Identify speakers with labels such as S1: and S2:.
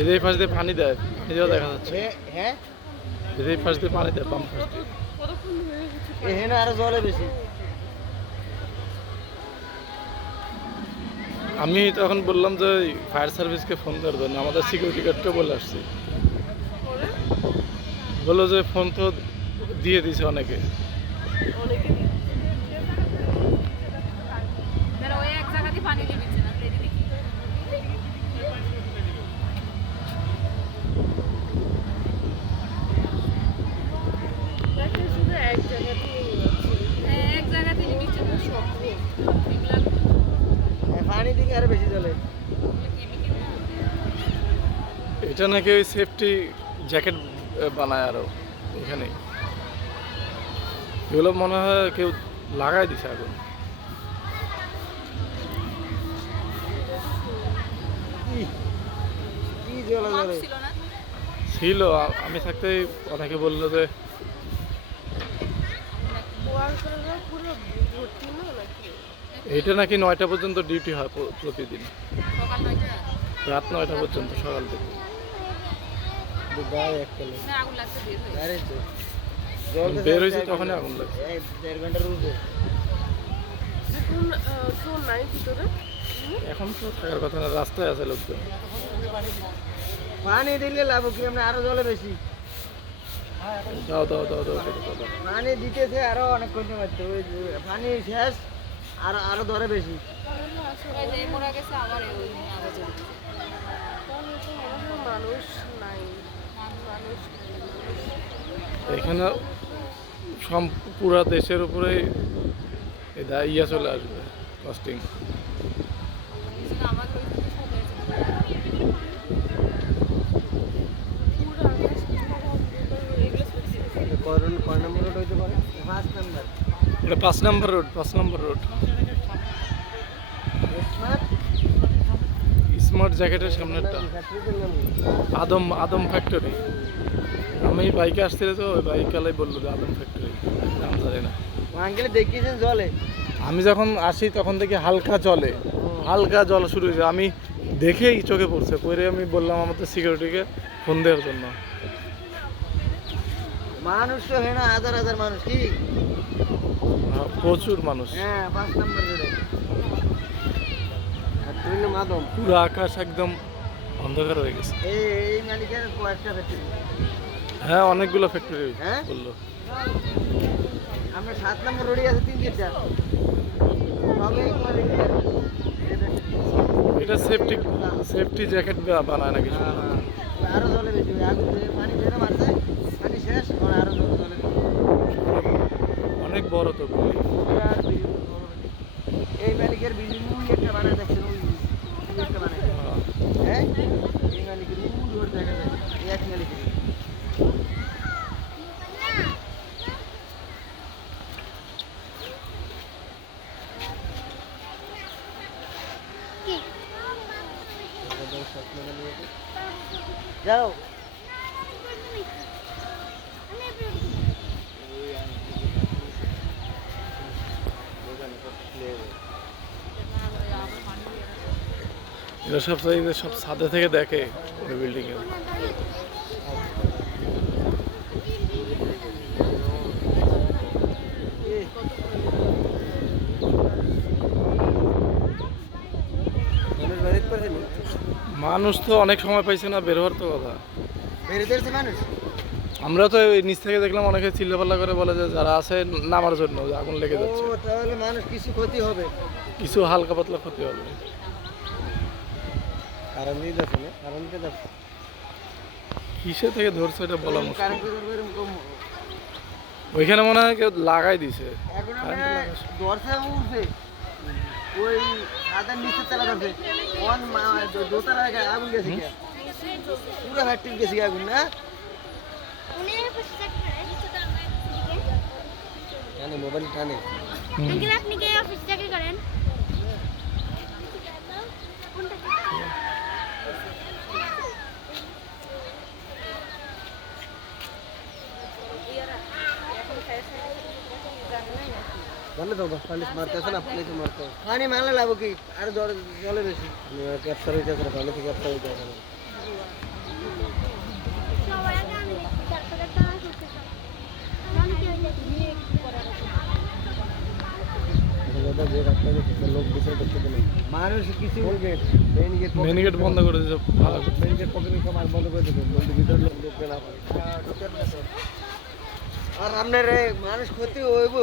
S1: এদের পাশ দিয়ে পানি দেয় এদিকেও দেখা যাচ্ছে।
S2: হ্যাঁ
S1: এদের পাশ দিয়ে পানি দেয় বাম পাশ দিয়ে।
S2: এখানে আরও জলে বেশি।
S1: আমি তখন বললাম যে ফায়ার সার্ভিসকে ফোন দেওয়ার জন্য আমাদের সিকিউরিটি গার্ডকে বলে আসছি। বলল যে ফোন তো দিয়ে দিছে অনেকে।
S3: তাহলে ওই এক জায়গাতে পানি দিয়ে দিচ্ছে না এদিকে কি হ্যাঁ এক জায়গাতে দিচ্ছে না সব এগুলা
S2: আরও বেশি
S1: এটা নাকি ওই সেফটি জ্যাকেট বানায় আরও এখানে। এগুলো মনে হয় কেউ লাগাই দিছে আগুন।
S3: ছিল
S1: আমি থাকতেই অনেকে বলল যে এটা নাকি নয়টা পর্যন্ত ডিউটি হয় প্রতিদিন। রাত নয়টা পর্যন্ত সকাল থেকে।
S3: বের হয়ে
S1: হয়েছে
S2: ঘণ্টা।
S1: তখনই আগুন লাগছে। এখন তো থাকার কথা না রাস্তায় আছে লোকজন।
S2: পানি দিলে লাভ কি? আমরা আরও জলে বেশি।
S1: দাও দাও দাও দাও দাও, দাও, দাও।
S2: পানি দিতেছে আরও অনেক পারতো ওই পানি শেষ। আর আরও ধরে বেশি।
S1: এখানে সব পুরা দেশের উপরে এটা ইয়া চলে আসবে কস্টিং
S2: কয় নম্বর হইতে পারে? পাঁচ নম্বর।
S1: এটা পাঁচ নম্বর রোড পাঁচ নম্বর রোড
S2: স্মার্ট
S1: জ্যাকেটের সামনেরটা আদম আদম ফ্যাক্টরি আমি বাইকে আসছিলে তো ওই বাইক কালাই বলল যে আদম ফ্যাক্টরি নাম জানি না।
S2: আঙ্কেলে দেখিয়েছেন জলে?
S1: আমি যখন আসি তখন থেকে হালকা জলে। হালকা জল শুরু হয়েছে। আমি দেখেই চোখে পড়ছে। পরে আমি বললাম আমাদের সিকিউরিটিকে ফোন দেওয়ার জন্য।
S2: মানুষ তো হয় না হাজার হাজার মানুষ কি?
S1: প্রচুর মানুষ।
S2: হ্যাঁ পাঁচ নম্বর রোডে। নাম
S1: পুরো আকাশ একদম অন্ধকার হয়ে গেছে।
S2: এই এই মালিকের কয়েকটা ফ্যাক্টরি
S1: হ্যাঁ অনেকগুলো ফ্যাক্টরি
S2: হ্যাঁ?
S1: বলল।
S2: আমরা সাত নম্বর রোডে আছে তিন এই
S1: এটা সেফটি সেফটি জ্যাকেট বানায় নাকি?
S2: হ্যাঁ, হ্যাঁ। ওই আরও জলে বেশি আগুন পানি ফেলে মারছে। শেষ ওরা আরও
S1: অনেক বড় তো
S2: এই মালিকের বিল্ডিং একটা বানায় দেখছেন ওই একটা বানায়
S1: হ্যাঁ।
S2: এই মালিকের দেখা যায়। এক মালিকের। যাও।
S1: এরা সব সব ছাদে থেকে দেখে ওই বিল্ডিং এর
S2: মানুষ
S1: তো অনেক সময় পাইছে না, বের হওয়ার তো কথা।
S2: দিয়েছে মানুষ?
S1: আমরা তো নিচ থেকে দেখলাম অনেকে চিল্লাপাল্লা করে বলে যে যারা আছে নামার জন্য যে আগুন লেগে যাচ্ছে।
S2: তাহলে মানুষ কিছু ক্ষতি হবে।
S1: কিছু হালকা পাতলা ক্ষতি হবে।
S2: কারণ দিয়ে যাচ্ছে না কারণ যাচ্ছে।
S1: কিসে থেকে ধরছে এটা বলা মুশকিল। ওইখানে মনে হয় কেউ লাগাই দিছে।
S2: এখন
S1: কারেন্ট
S2: আমরা
S1: লাগাচ্ছে।
S2: দর্শে উঠছে ওই সাদার নিচে তলা ধরছে। ওয়ান দোতলা আগুন গেছে পুরো ফ্যাক্টরি গেছে আগুন না? টানে মোবাইল টানে।
S4: আঙ্কেল আপনি কি অফিস চাকরি করেন
S2: জানে তো পানি মারতেছে না পানি তো মারতে পানি মারলে লাভ কি আর জল জলে বেশি ক্যাপচার হইতেছে না পানি ক্যাপচার হইতেছে না গেট আটকে গেছে লোক ভিতরে ঢুকতে দিলে মানুষ কিছু গেট
S1: মেন গেট বন্ধ করে দিয়েছে ভালো।
S2: মেইন গেট পকেটে সব বন্ধ করে দেবে মন্দির ভিতরে লোক ঢুকতে না আর আপনার মানুষ ক্ষতি হইব